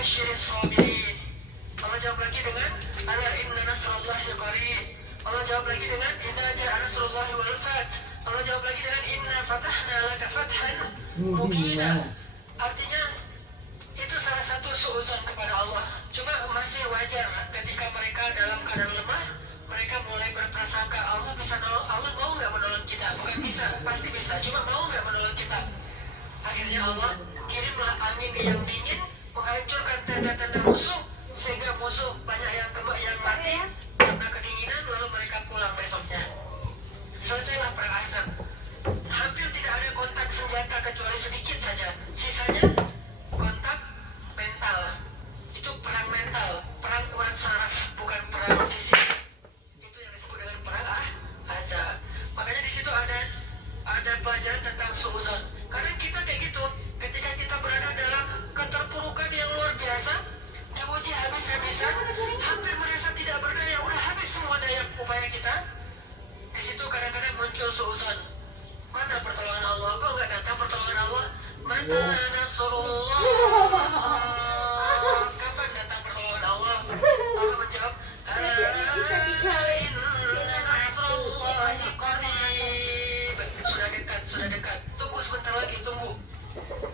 basyiris sabirin. Allah jawab lagi dengan ala inna nasrallahi qarib. Allah jawab lagi dengan idza jaa nasrullahi wal fath. Allah jawab lagi dengan inna fatahna laka fathan mubina. Artinya itu salah satu suudzon kepada Allah. Cuma masih wajar ketika mereka dalam keadaan lemah, mereka mulai berprasangka Allah bisa nolong, Allah mau nggak menolong kita? Bukan bisa, pasti bisa. Cuma mau nggak menolong kita? Akhirnya Allah kirimlah angin yang dingin menghancurkan tenda-tenda musuh, sehingga musuh banyak yang mati karena kedinginan, lalu mereka pulang besoknya. Selesailah perang Ahzab. Hampir tidak ada kontak senjata kecuali sedikit saja. Sisanya kontak mental. Itu perang mental, perang urat saraf, bukan perang fisik. Itu yang disebut dengan perang Ahzab. Makanya di situ ada pelajaran tentang suudzon. Karena kita kayak gitu, ketika kita berada dalam keterpurukan yang luar biasa, diuji habis-habisan, hampir merasa tidak berdaya, udah habis semua daya upaya kita. Di situ kadang-kadang muncul suudzon. Mana pertolongan Allah? Kok nggak datang pertolongan Allah? Mata nasrullah. Kapan datang pertolongan Allah? Allah menjawab, ala inna nasrullahi qarib. Sudah dekat. Tunggu sebentar lagi, tunggu.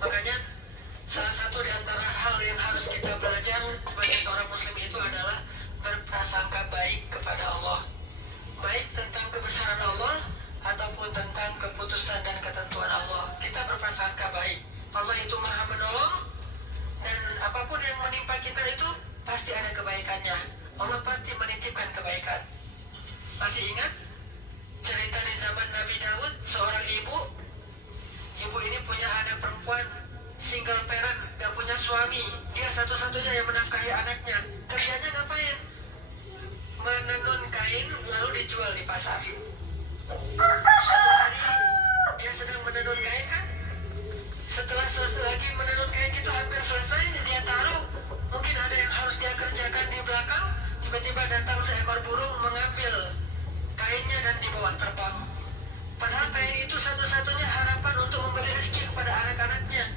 Makanya salah satu di antara hal yang harus kita belajar sebagai seorang muslim itu adalah berprasangka baik kepada Allah. Baik tentang kebesaran Allah ataupun tentang keputusan dan ketentuan Allah. Kita berprasangka baik. Allah itu Maha menolong, dan apapun yang menimpa kita itu pasti ada kebaikannya. Allah pasti menitipkan kebaikan. Masih ingat cerita di zaman Nabi Daud, seorang ibu ini punya anak perempuan single parent, gak punya suami. Dia satu-satunya yang menafkahi anaknya. Kerjanya ngapain? Menenun kain lalu dijual di pasar. Suatu hari dia sedang menenun kain kan. Setelah selesai lagi menenun kain itu hampir selesai, dia taruh. Mungkin ada yang harus dia kerjakan di belakang. Tiba-tiba datang seekor burung mengambil kainnya dan dibawa terbang. Padahal kain itu satu-satunya harapan untuk memberi rezeki kepada anak-anaknya.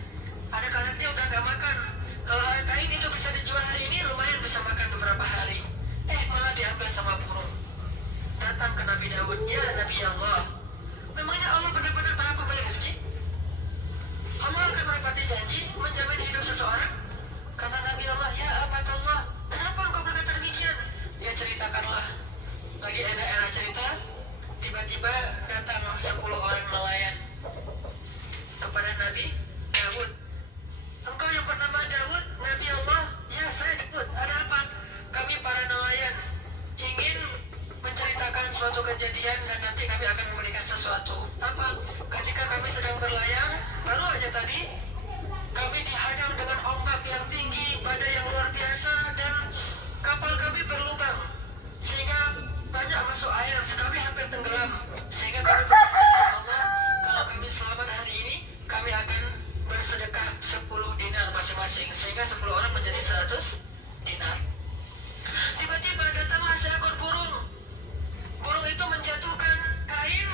Anak-anaknya udah gak makan. Kalau kain itu bisa dijual hari ini, lumayan bisa makan beberapa hari. Malah diambil sama burung. Datang ke Nabi Daud, ya Nabi Allah, memangnya Allah benar-benar maha pemberi rezeki? Allah akan menepati janji menjamin hidup seseorang? Kata Nabi Allah, ya abatullah, kenapa engkau berkata demikian? Dia ceritakanlah. Lagi enak-enak cerita, tiba-tiba datang 10 orang nelayan kepada Nabi Daud. Engkau yang bernama Daud, Nabi Allah? Ya, saya Daud. Ada apa? Kami para nelayan ingin menceritakan suatu kejadian dan nanti kami akan memberikan sesuatu. Apa? Ketika kami sedang berlayar, baru aja tadi kami dihadang dengan ombak yang tinggi, badai yang luar biasa, dan kapal kami berlubang sehingga banyak masuk air, kami hampir tenggelam. Sehingga kami berkata kepada Allah, kalau kami selamat hari ini, kami akan bersedekah 10 dinar masing-masing, sehingga 10 orang menjadi 100 dinar. Tiba-tiba datanglah seekor burung. Burung itu menjatuhkan kain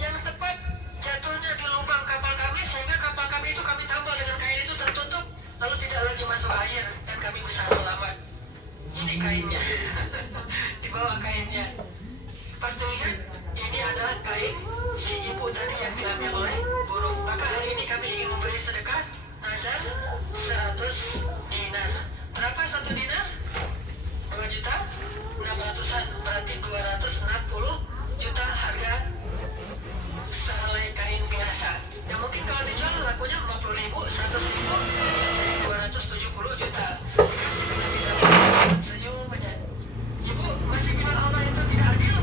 yang tepat jatuhnya di lubang kapal kami, sehingga kapal kami itu kami tambal dengan kain itu tertutup, lalu tidak lagi masuk air dan kami bisa selamat. Ini kainnya. Dibawa kainnya. Pas dilihat, ini adalah kain si ibu tadi yang diambil oleh burung. Maka hari ini kami ingin memberi sedekah nazar 100 dinar. Berapa 1 dinar? 2 juta 600-an, berarti 260 juta harga sehelai kain biasa. Yang mungkin kalau dijual lakunya 50 ribu, 100 ribu, jadi 270 juta. Dikasih ke Nabi Daud, senyum aja. Ibu masih bilang Allah itu tidak adil,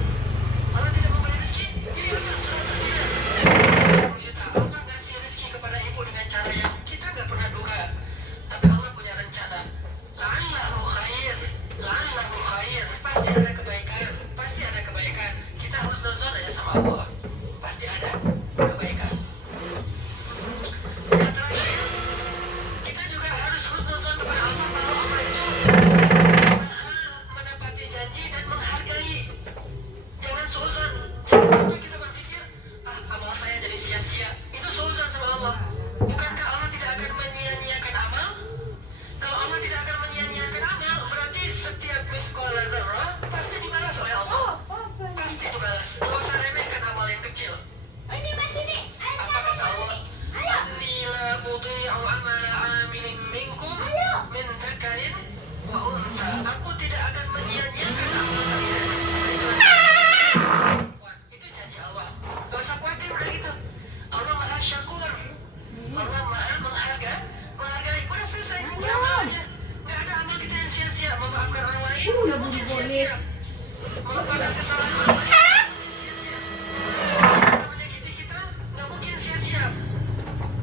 Allah tidak memberi rezeki. Ini akan 100 dinar, 170 juta. Allah ngasih rezeki kepada ibu dengan cara yang kita nggak pernah duga. Tapi Allah punya rencana. La'allahu khair, la'allahu khair. Pasti ada kebaikan, pasti ada kebaikan. Kita husnuzon aja sama Allah, pasti ada kebaikan. Yang terakhir, kita juga harus husnuzon kepada Allah bahwa Allah itu menepati janji dan menghargai. Jangan suudzon. Jangan sampai kita berpikir, amal saya jadi sia-sia. Itu suudzon sama Allah. Bukankah Allah tidak akan menyia-nyiakan amal? Kalau Allah tidak akan setiap miskola dzarrah pasti dibalas oleh Allah. Pasti dibalas. Gak usah remehkan amal yang kecil. Apa kata Allah? Inni la udhi'u amala 'amilin minkum min dzakarin wa unsa. Aku tidak akan menyia-nyiakan amal kalian. Itu janji Allah. Gak usah khawatir udah gitu. Allah Maha Syakur. Allah Maha menghargai. Udah selesai. Udah amal aja. Gak ada amal kita yang sia-sia. Memaafkan orang lain gak mungkin sia-sia. Melupakan kesalahan orang lain sia-sia. Menyakiti kita gak mungkin sia-sia.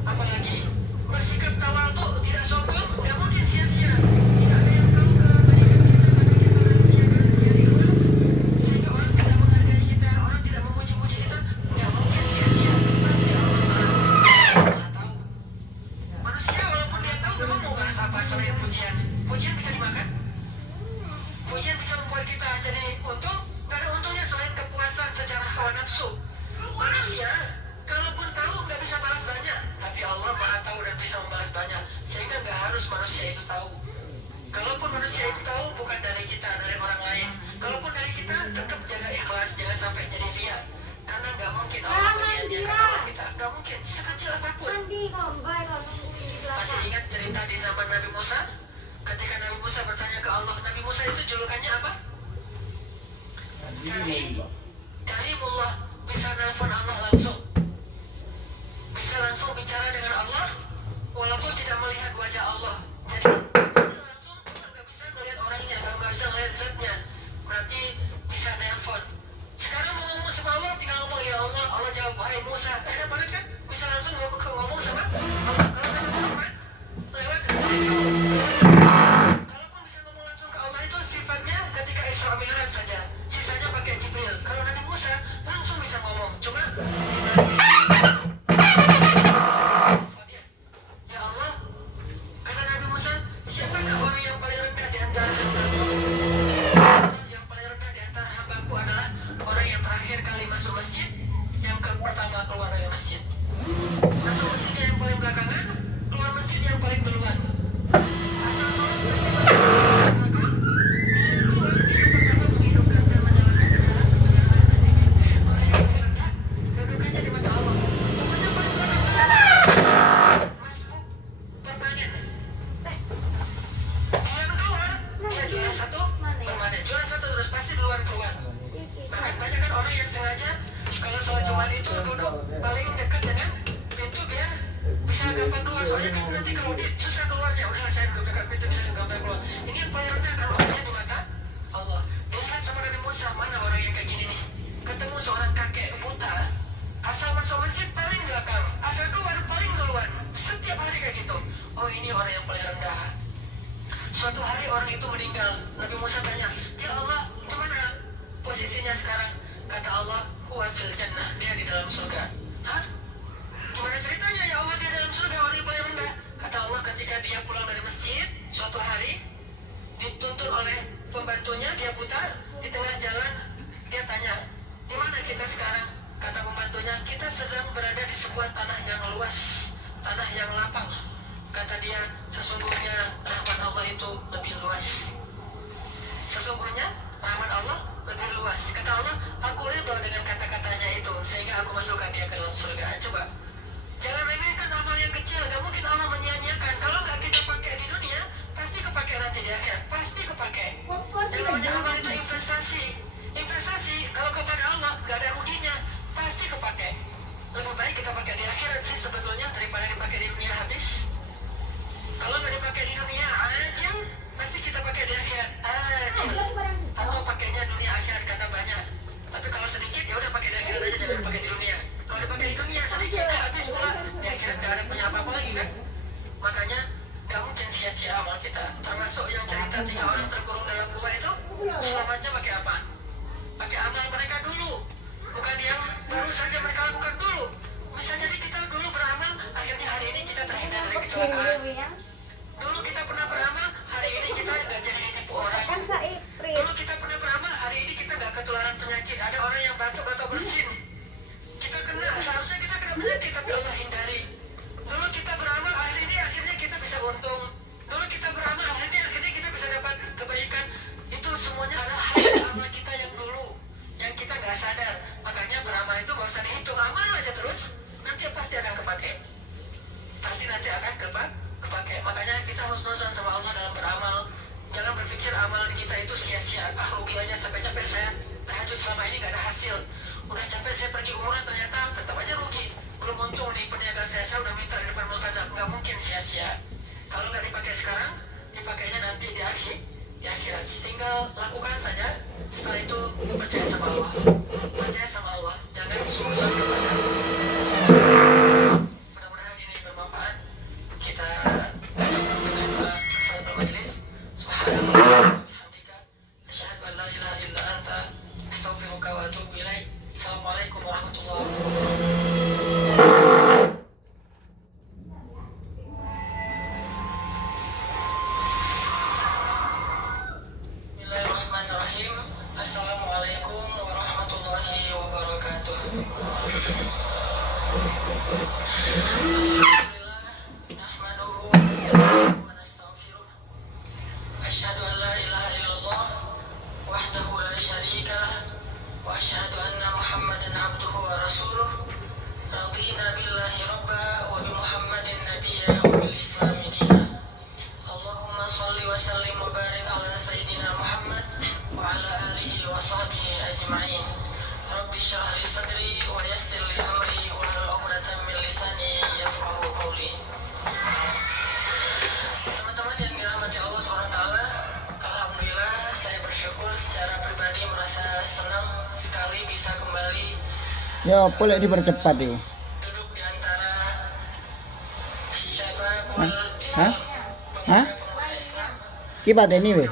Apalagi bersikap tawadhu, tidak sombong, gak mungkin sia-sia. Tidak ada yang tahu kebaikan kita, maka kita rahasiakan biar ikhlas, sehingga orang tidak menghargai kita, orang tidak memuji-muji kita, gak mungkin sia-sia. Pasti Allah Maha tahu. Manusia walaupun dia tahu memang mau bahas apa selain pujian. Pujian bisa dimakan. Pujian bisa membuat kita jadi untung. Gak ada untungnya selain kepuasan secara hawa nafsu. Manusia kalaupun tahu nggak bisa balas banyak, tapi Allah Maha tahu dan bisa membalas banyak, sehingga nggak harus manusia itu tahu. Kalaupun manusia itu tahu, bukan dari kita, dari orang lain. Kalaupun dari kita, tetap jaga ikhlas, jangan sampai jadi riya. Karena nggak mungkin Allah menyia-nyiakan amal kita, nggak mungkin sekecil apapun. Masih ingat cerita di zaman Nabi Musa? Ketika Nabi Musa bertanya ke Allah, Nabi Musa itu julukannya apa? Kalimullah, bisa nelfon Allah langsung. Bisa langsung bicara dengan Allah walaupun tidak melihat wajah Allah. Jadi langsung nggak bisa melihat orangnya, nggak bisa melihat zatnya. Berarti bisa nelfon. Sekarang mau ngomong sama Allah tinggal ngomong ya Allah. Allah jawab hai Musa. Enak banget kan? Bisa langsung ngomong sama Allah. Kalau Nabi Muhammad lewat video. Kalaupun bisa ngomong langsung ke Allah itu sifatnya ketika Isra Mi'raj saja. Sisanya pakai Jibril. Kalau Nabi Musa langsung bisa ngomong. Cuma ya Allah, kata Nabi Musa, siapakah orang yang paling rendah di antara hambaku? Yang paling rendah di antara hambaku adalah orang yang terakhir kali masuk masjid, yang pertama keluar dari masjid. Masuk masjidnya yang paling belakangan, keluar masjid yang paling duluan. Asal sholat maka dia keluar, dia yang pertama menghidupkan dan menyalakan kendaraan orang yang paling rendah, kedudukannya di mata Allah. Pokoknya paling rendah. Masuk permanen. Yang keluar, dia juara satu permanen. Juara satu terus pasti duluan keluar. Bahkan banyak kan orang yang sengaja kalau sholat Jumat itu duduk paling dekat dengan pintu biar bisa gampang keluar. Soalnya kan nanti kalau dia susah keluarnya, udah saya duduk dekat pintu bisa gampang keluar. Ini yang paling rendah kan orangnya di mata Allah. Dilihat sama Nabi Musa, mana orang yang kayak gini nih? Ketemu seorang kakek buta, asal masuk masjid paling belakang, asal keluar paling duluan. Setiap hari kayak gitu. Oh ini orang yang paling rendah. Suatu hari orang itu meninggal. Nabi Musa tanya, ya Allah, di mana posisinya sekarang? Kata Allah, huwa fil jannah, dia di dalam surga. Hah? Gimana ceritanya ya Allah dia dalam surga, orang yang paling rendah? Kata Allah, ketika dia pulang dari masjid, suatu hari dituntun oleh pembantunya, dia buta, di tengah jalan dia tanya, di mana kita sekarang? Kata pembantunya, kita sedang berada di sebuah tanah yang luas, tanah yang lapang. Kata dia, sesungguhnya rahmat Allah itu lebih luas. Sesungguhnya rahmat Allah lebih luas. Kata Allah, aku ridho dengan kata-katanya itu, sehingga aku masukkan dia ke dalam surga. Coba, jangan remehkan amal yang kecil. Gak mungkin Allah menyia-nyiakan. Kalau gak kita pakai di dunia, pasti kepake nanti di akhirat. Pasti kepake. Yang namanya amal itu investasi. Investasi, kalau kepada Allah gak ada ruginya, pasti kepake. Lebih baik kita pakai di akhirat sih sebetulnya daripada dipakai di dunia habis. Kalau nggak dipakai di dunia aja, pasti kita pakai di akhirat aja. Atau pakainya dunia akhirat kata banyak. Tapi kalau sedikit ya udah pakai di akhirat aja, jangan pakai di dunia. Kalau dipakai di dunia sedikit habis pula, di akhirat nggak ada punya apa-apa lagi kan. Makanya nggak mungkin sia-sia amal kita. Termasuk yang cerita 3 orang terkurung dalam gua itu, selamatnya pakai apa? Pakai amal mereka dulu, bukan yang baru saja mereka lakukan dulu. Bisa jadi kita dulu beramal, akhirnya hari ini kita terhindar dari kecelakaan. Dulu kita pernah beramal, hari ini kita nggak jadi ditipu orang. Dulu kita pernah beramal, hari ini kita nggak ketularan penyakit. Ada orang yang batuk atau bersin, kita kena, seharusnya kita kena penyakit tapi Allah hindari. Dulu kita beramal, hari ini akhirnya kita bisa untung. Dulu kita beramal, hari ini akhirnya kita bisa dapat kebaikan. saya pergi umrah ternyata tetap aja rugi. Belum untung di perniagaan saya udah minta di depan multazam, nggak mungkin sia-sia. Kalau nggak dipakai sekarang, dipakainya nanti di akhirat. Tinggal lakukan saja. Setelah itu percaya sama Allah. Percaya sama Allah. Jangan suzon kepada. Mudah-mudahan ini bermanfaat. Kita dengan kafaratul majelis. Subhanallah. Bihamdika. Asyhadu an la ilaha illa anta. Astaghfiruka wa atubu ilaik. Assalamualaikum warahmatullahi wabarakatuh. Bismillahirrahmanirrahim. Assalamualaikum warahmatullahi wabarakatuh. Alhamdulillah, nahmaduhu wa nasta'inuhu wa nastaghfiruh. Asyhadu an la ilaha illallah wahdahu la syarika lah wa asyhadu anna Muhammadan abduhu wa rasuluh. Radina billahi rabba wa bi Muhammadin nabiyya wa bil islami dina. Allahumma salli wa sallim wa barik ala sayyidina Muhammad wa ala alihi wa sahbihi ajma'in. Rabbi syrah li sadri wa yassir li amri wa hlul 'uqdatam min lisani yafqahu qawli. Teman-teman yang dirahmati Allah SWT, alhamdulillah saya bersyukur secara pribadi, merasa senang sekali bisa kembali Ya, boleh dipercepat itu. duduk di antara syababul Islam, Hah? pemuda-pemuda Islam. Kibat ini weh.